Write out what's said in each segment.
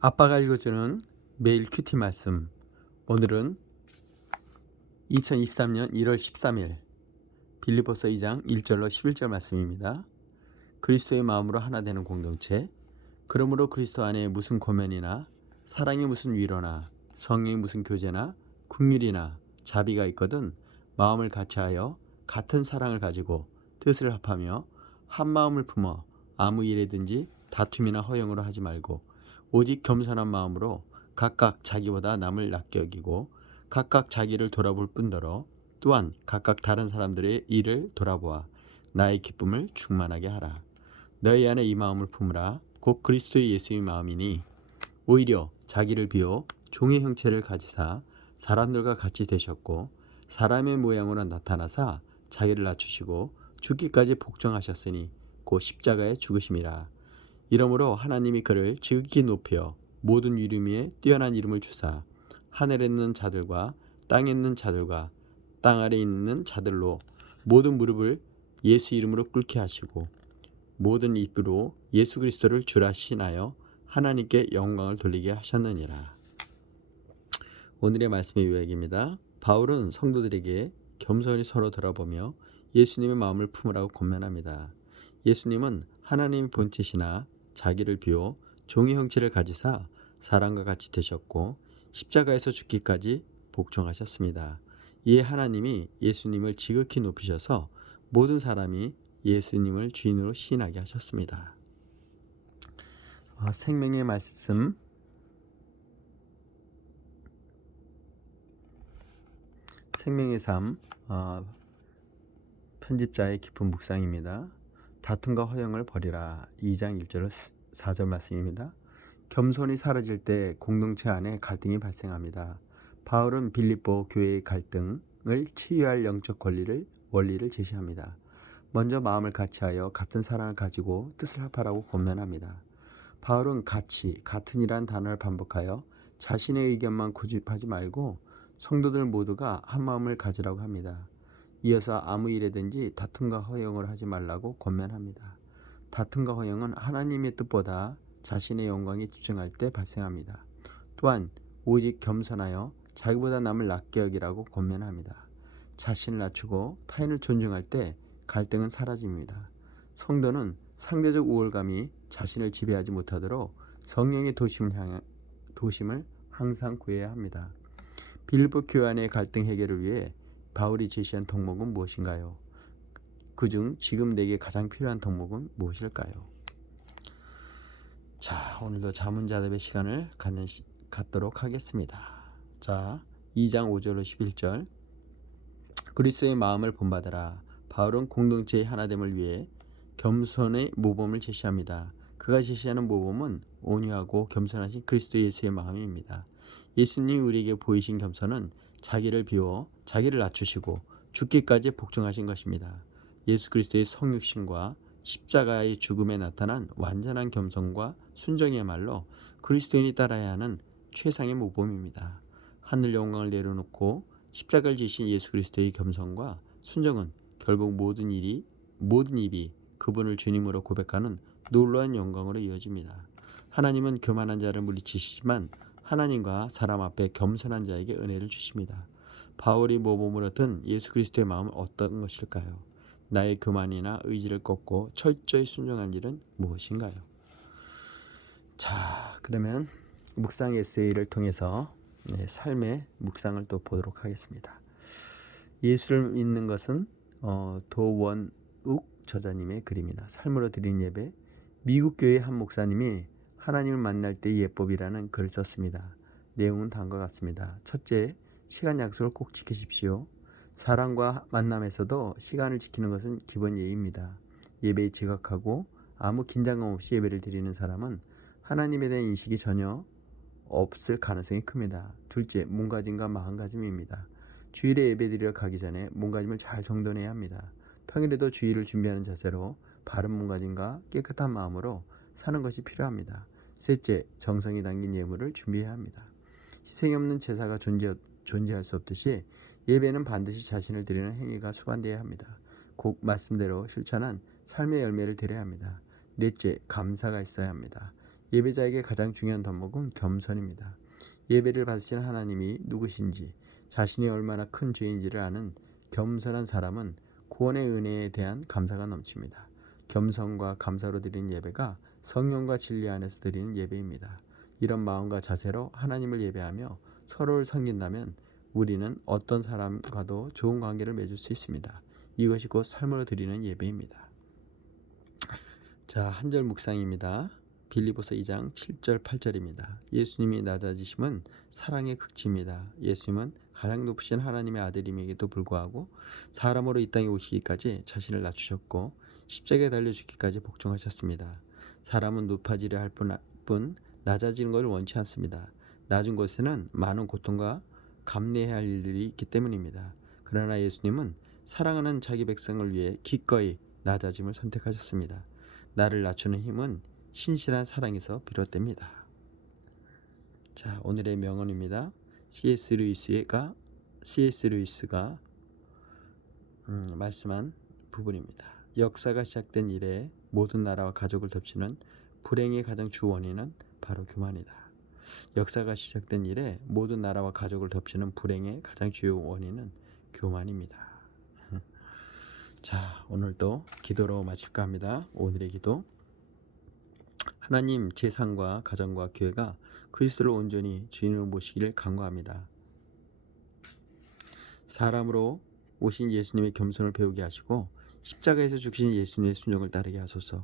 아빠가 읽어주는 매일 큐티 말씀. 오늘은 2023년 1월 13일 빌리포서 2장 1절로 11절 말씀입니다. 그리스도의 마음으로 하나 되는 공동체. 그러므로 그리스도 안에 무슨 고면이나 사랑의 무슨 위로나 성령의 무슨 교제나 국률이나 자비가 있거든 마음을 같이하여 같은 사랑을 가지고 뜻을 합하며 한 마음을 품어 아무 일에든지 다툼이나 허영으로 하지 말고 오직 겸손한 마음으로 각각 자기보다 남을 낮게 여기고 각각 자기를 돌아볼 뿐더러 또한 각각 다른 사람들의 일을 돌아보아 나의 기쁨을 충만하게 하라. 너희 안에 이 마음을 품으라. 곧 그리스도의 예수의 마음이니 오히려 자기를 비워 종의 형체를 가지사 사람들과 같이 되셨고 사람의 모양으로 나타나사 자기를 낮추시고 죽기까지 복종하셨으니 곧 십자가에 죽으심이라. 이러므로 하나님이 그를 지극히 높여 모든 이름 위에 뛰어난 이름을 주사 하늘에 있는 자들과 땅에 있는 자들과 땅 아래 있는 자들로 모든 무릎을 예수 이름으로 꿇게 하시고 모든 입으로 예수 그리스도를 주라 신하여 하나님께 영광을 돌리게 하셨느니라. 오늘의 말씀의 요약입니다. 바울은 성도들에게 겸손히 서로 돌아보며 예수님의 마음을 품으라고 권면합니다. 예수님은 하나님의 본체시나 자기를 비워 종의 형체를 가지사 사람과 같이 되셨고 십자가에서 죽기까지 복종하셨습니다. 이에 하나님이 예수님을 지극히 높이셔서 모든 사람이 예수님을 주인으로 시인하게 하셨습니다. 어, 생명의 말씀 생명의 삶 어, 편집자의 깊은 묵상입니다. 다툼과 허영을 버리라 2장 1절 4절 말씀입니다. 겸손이 사라질 때 공동체 안에 갈등이 발생합니다. 바울은 빌립보 교회의 갈등을 치유할 영적 권리를 원리를 제시합니다. 먼저 마음을 같이하여 같은 사랑을 가지고 뜻을 합하라고 권면합니다. 바울은 같이, 같은이란 단어를 반복하여 자신의 의견만 고집하지 말고 성도들 모두가 한 마음을 가지라고 합니다. 이어서 아무 일에든지 다툼과 허영을 하지 말라고 권면합니다. 다툼과 허영은 하나님의 뜻보다 자신의 영광에 집중할 때 발생합니다. 또한 오직 겸손하여 자기보다 남을 낮게 여기라고 권면합니다. 자신을 낮추고 타인을 존중할 때 갈등은 사라집니다. 성도는 상대적 우월감이 자신을 지배하지 못하도록 성령의 도심을 향해 도심을 항상 구해야 합니다. 빌보 교환의 갈등 해결을 위해 바울이 제시한 덕목은 무엇인가요? 그중 지금 내게 가장 필요한 덕목은 무엇일까요? 자, 오늘도 자문자답의 시간을 갖는 시, 갖도록 하겠습니다. 자, 2장 5절로 11절. 그리스도의 마음을 본받아라. 바울은 공동체의 하나됨을 위해 겸손의 모범을 제시합니다. 그가 제시하는 모범은 온유하고 겸손하신 그리스도 예수의 마음입니다. 예수님 우리에게 보이신 겸손은 자기를 비워 자기를 낮추시고 죽기까지 복종하신 것입니다. 예수 그리스도의 성육신과 십자가의 죽음에 나타난 완전한 겸손과 순정이야말로 그리스도인이 따라야 하는 최상의 모범입니다. 하늘 영광을 내려놓고 십자가를 지신 예수 그리스도의 겸손과 순정은 결국 모든 일이 모든 입이 그분을 주님으로 고백하는 놀라운 영광으로 이어집니다. 하나님은 교만한 자를 물리치시지만 하나님과 사람 앞에 겸손한 자에게 은혜를 주십니다. 바울이 모범으로 든 예수 그리스도의 마음은 어떤 것일까요? 나의 교만이나 의지를 꺾고 철저히 순종한 일은 무엇인가요? 자, 그러면 묵상 에세이를 통해서 네, 삶의 묵상을 또 보도록 하겠습니다. 예수를 믿는 것은 어, 도원욱 저자님의 글입니다. 삶으로 드린 예배. 미국 교회 한 목사님이 하나님을 만날 때 예법이라는 글을 썼습니다. 내용은 다음과 같습니다. 첫째, 시간 약속을 꼭 지키십시오. 사람과 만남에서도 시간을 지키는 것은 기본 예의입니다. 예배에 지각하고 아무 긴장감 없이 예배를 드리는 사람은 하나님에 대한 인식이 전혀 없을 가능성이 큽니다. 둘째, 몸가짐과 마음가짐입니다. 주일에 예배드리러 가기 전에 몸가짐을 잘 정돈해야 합니다. 평일에도 주일을 준비하는 자세로 바른 몸가짐과 깨끗한 마음으로 사는 것이 필요합니다. 셋째, 정성이 담긴 예물을 준비해야 합니다. 희생이 없는 제사가 존재, 존재할 수 없듯이 예배는 반드시 자신을 드리는 행위가 수반되어야 합니다. 곧 말씀대로 실천한 삶의 열매를 드려야 합니다. 넷째, 감사가 있어야 합니다. 예배자에게 가장 중요한 덕목은 겸손입니다. 예배를 받으시는 하나님이 누구신지 자신이 얼마나 큰 죄인지를 아는 겸손한 사람은 구원의 은혜에 대한 감사가 넘칩니다. 겸손과 감사로 드리는 예배가 성령과 진리 안에서 드리는 예배입니다. 이런 마음과 자세로 하나님을 예배하며 서로를 섬긴다면 우리는 어떤 사람과도 좋은 관계를 맺을 수 있습니다. 이것이 곧 삶으로 드리는 예배입니다. 자, 한 절 묵상입니다. 빌리보서 2장 7절 8절입니다. 예수님이 낮아지심은 사랑의 극치입니다. 예수님은 가장 높으신 하나님의 아들임에게도 불구하고 사람으로 이 땅에 오시기까지 자신을 낮추셨고 십자가에 달려 죽기까지 복종하셨습니다. 사람은 높아지려 할 뿐 낮아지는 것을 원치 않습니다. 낮은 곳에는 많은 고통과 감내해야 할 일들이 있기 때문입니다. 그러나 예수님은 사랑하는 자기 백성을 위해 기꺼이 낮아짐을 선택하셨습니다. 나를 낮추는 힘은 신실한 사랑에서 비롯됩니다. 자, 오늘의 명언입니다. C.S. 루이스가 C.S. 루이스가 음, 말씀한 부분입니다. 역사가 시작된 이래 모든 나라와 가족을 덮치는 불행의 가장 주 원인은 바로 교만이다. 역사가 시작된 이래 모든 나라와 가족을 덮치는 불행의 가장 주요 원인은 교만입니다. 자, 오늘도 기도로 마칠까 합니다. 오늘의 기도. 하나님 제 삶과 가정과 교회가 그리스도를 온전히 주인으로 모시기를 간구합니다. 사람으로 오신 예수님의 겸손을 배우게 하시고 십자가에서 죽으신 예수님의 순종을 따르게 하소서.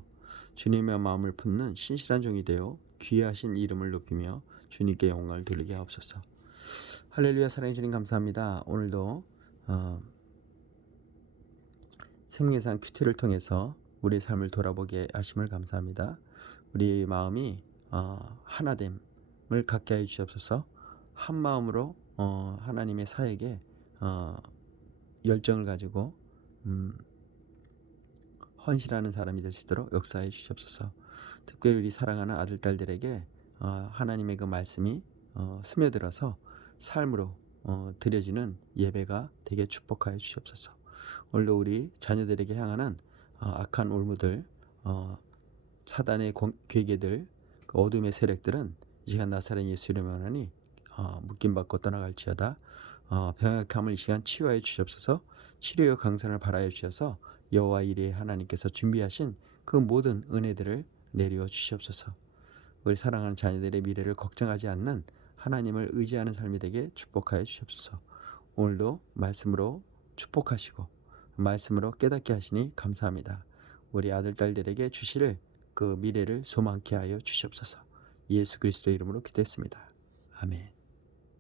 주님의 마음을 품는 신실한 종이 되어 귀하신 이름을 높이며 주님께 영광을 돌리게 하옵소서. 할렐루야 사랑해 주님 감사합니다. 오늘도 어, 생리상 큐티를 통해서 우리 삶을 돌아보게 하심을 감사합니다. 우리 마음이 어, 하나됨을 갖게 해 주시옵소서. 한 마음으로 어, 하나님의 사에게 어, 열정을 가지고 음, 헌신하는 사람이 될 수 있도록 역사해 주시옵소서. 특별히 우리 사랑하는 아들 딸들에게 어, 하나님의 그 말씀이 어, 스며들어서 삶으로 어, 드려지는 예배가 되게 축복하여 주시옵소서. 오늘도 우리 자녀들에게 향하는 어, 악한 올무들, 어, 사단의 공, 괴계들, 그 어둠의 세력들은 이 시간 나사렛 예수 이름으로 하니 어, 묶임받고 떠나갈지어다. 어, 병약함을 이 시간 치유하여 주시옵소서. 치료의 강산을 발하여 주셔서 여호와 이레 하나님께서 준비하신 그 모든 은혜들을 내려 주시옵소서. 우리 사랑하는 자녀들의 미래를 걱정하지 않는 하나님을 의지하는 삶이 되게 축복하여 주시옵소서. 오늘도 말씀으로 축복하시고 말씀으로 깨닫게 하시니 감사합니다. 우리 아들 딸들에게 주실 그 미래를 소망케 하여 주시옵소서. 예수 그리스도 이름으로 기도했습니다.